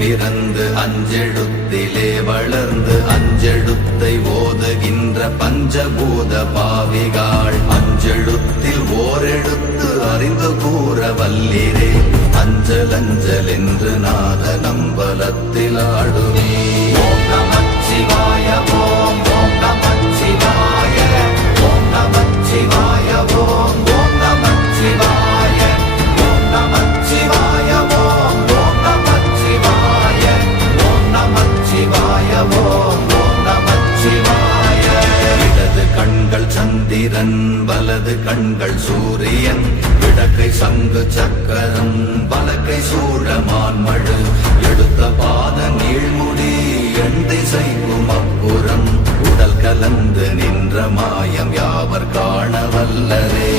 பிறந்து அஞ்செழுத்திலே வளர்ந்து அஞ்செழுத்தை ஓதுகின்ற பஞ்சபூத பாவிகாள் அஞ்செழுத்தில் ஓரெழுத்து அறிந்து கூற வல்லிரே அஞ்சல் அஞ்சல் என்று நாத நம்பலத்தில் ஆடுமே. ஓம் நமச்சிவாய ஓம் ஓம் நமச்சிவாய ஓம் நமச்சிவாய ஓம் ஓம் நமச்சிவாய ஓம் நமச்சிவாய ஓம் ஓம் நமச்சிவாய ஓம் நமச்சிவாய ஓம் ஓம் நமச்சிவாய. இடது கண்கள் சந்திரன் வலது கண்கள் சூரியன் இடக்கை சங்கு சக்கரம் வலக்கை சூழமான் மழு எடுத்த பாத நீழ்முடி எண் திசைக்கும் அப்புறம் உடல் கலந்து நின்ற மாயம் யாவர் காண வல்லரே.